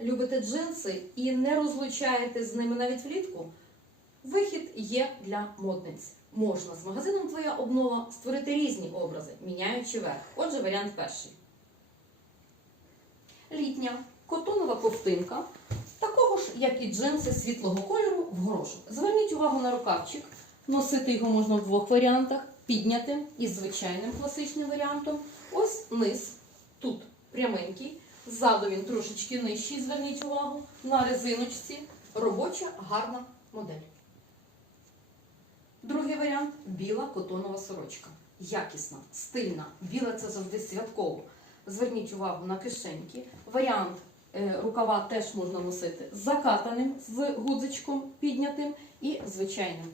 любите джинси і не розлучаєте з ними навіть влітку, вихід є для модниць. Можна з магазином Твоя обнова створити різні образи, міняючи верх. Отже, варіант перший. Літня котонова ковтинка, такого ж, як і джинси світлого кольору в горошок. Зверніть увагу на рукавчик. Носити його можна в двох варіантах: піднятим і звичайним класичним варіантом. Ось низ тут пряменький, ззаду він трошечки нижчий. Зверніть увагу на резиночці. Робоча гарна модель. Другий варіант біла котонова сорочка. Якісна, стильна. Біла це завжди святково. Зверніть увагу на кишеньки. Варіант е, рукава теж можна носити закатаним з гудзичком піднятим і звичайним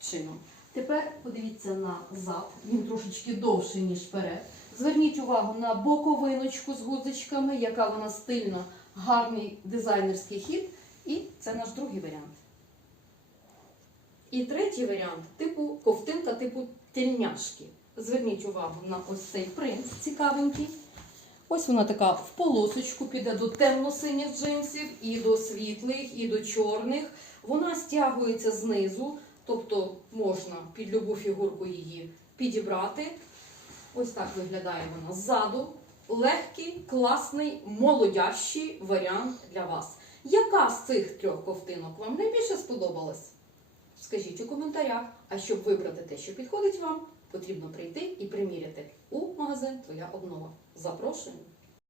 чином. Тепер подивіться на зад, він трошечки довший, ніж перед. Зверніть увагу на боковиночку з гудзичками, яка вона стильна, гарний дизайнерський хід. І це наш другий варіант. І третій варіант типу ковтинка типу тельняшки. Зверніть увагу на ось цей принт цікавенький. Ось вона така в полосочку піде до темно-синіх джинсів, і до світлих, і до чорних. Вона стягується знизу, тобто можна під любу фігурку її підібрати. Ось так виглядає вона ззаду. Легкий, класний, молодящий варіант для вас. Яка з цих трьох ковтинок вам найбільше сподобалась? Скажіть у коментарях. А щоб вибрати те, що підходить вам, потрібно прийти і приміряти у магазин Твоя обнова. Запрошуємо!